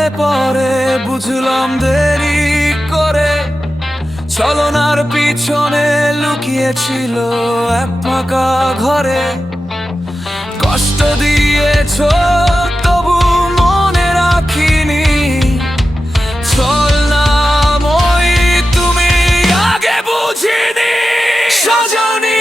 জানলে পরে বুঝলাম দেরি করে ছলনার পিছনে লুকিয়েছিল এক ফাঁকা ঘরে। কষ্ট দিয়েছো তবু মনে রাখিনি, ছলনাময়ী তুমি আগে বুঝিনি। সজনী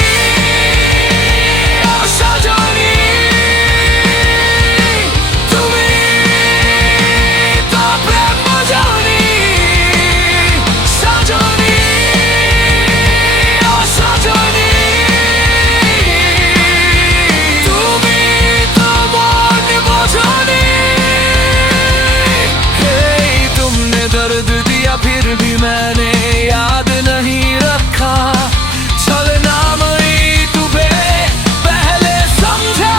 फिर भी मैंने याद नहीं रखा, छलनामयी तुम्हें पहले समझा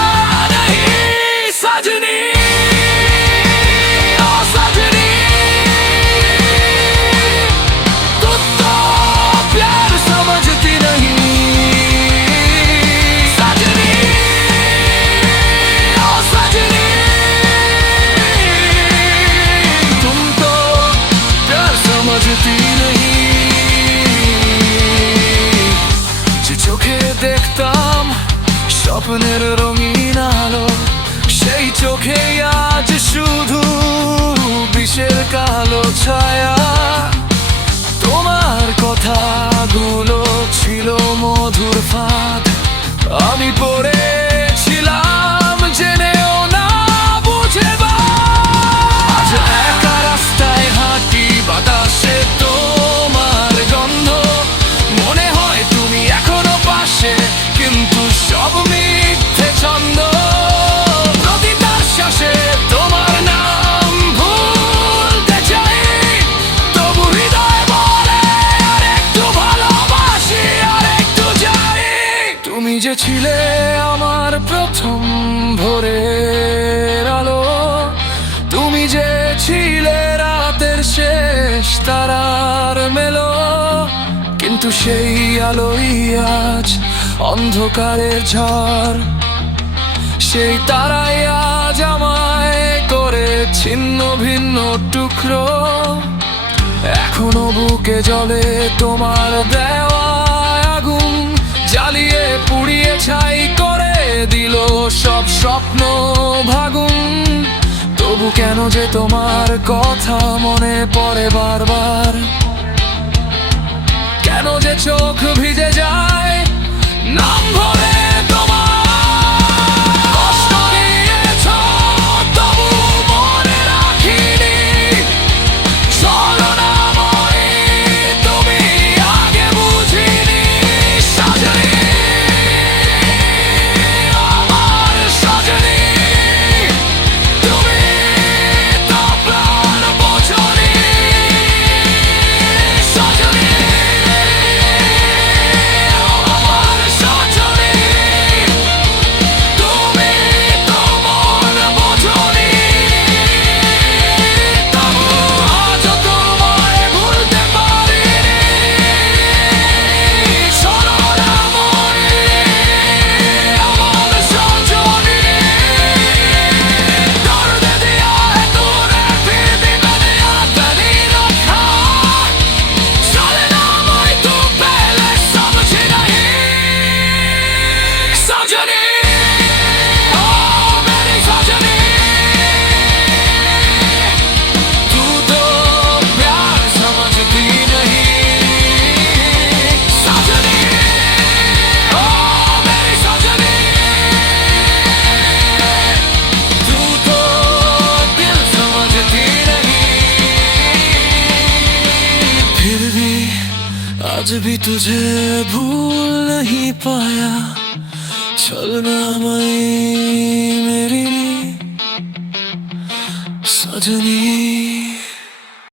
नहीं। सजनी ओ सजनी, तू तो प्यार समझती नहीं। सजनी ओ सजनी, तुम तो समझती नहीं। যে চোখে দেখতাম স্বপ্নের রঙিন আলো, সেই চোখে আজ শুধু বিষের কালো ছায়া। তোমার কথাগুলো ছিল মধুর ফাঁদ, আমি পড়েছিলাম জেনেও না বুঝে। আজ একা রাস্তায় হাঁটি, বাতাসে তোমার গন্ধ, মনে হয় তুমি এখনো পাশে, কিন্তু সব মিথ্যে ছন্দ। প্রতিটা শ্বাসে তোমার নাম ভুলতে চাই, তবু হৃদয় বলে আর একটু ভালোবাসি, আর একটু চাই। তুমি যে ছিলে আমার প্রথম ভোরের আলো, তুমি যে ছিলে রাতের শেষ তারার মেলো, কিন্তু সেই আলোই আজ অন্ধকারের ঝড়। সেই তারাই আজ আমায় করে ছিন্ন ভিন্ন টুকরো। এখনো বুকে জ্বলে তোমার দেওয়া আগুন, জ্বালিয়ে পুড়িয়ে ছাই করে দিল সব স্বপ্ন ভাগুন। তবু কেন যে তোমার কথা মনে পড়ে বারবার, কেন যে চোখ ভিজে যায় নাম ভরে তোমার। কষ্ট দিয়েছো তবু মনে রাখিনি, ছলনাময়ী তুমি আগে বুঝিনি। সজনী আমার সজনী, তুমি তো প্রাণ বোঝনি। সজনী আমার সজনী, তুমি তো মন বোঝনি। তবু আজও তোমায় ভুলতে পারিনি। ছলনাময়ী আমার সজনী, दर्द दिया है तूने फिर भी मैंने याद नहीं रखा, छलनामयी तू पहले समझी नहीं। सजनी ओ मेरी सजनी, तू तो प्यार समझती नहीं। सजनी ओ मेरी सजनी, तू तो दिल समझती नहीं। फिर भी आज भी तुझे भूल नहीं पाया, छलनामयी मेरी सजनी।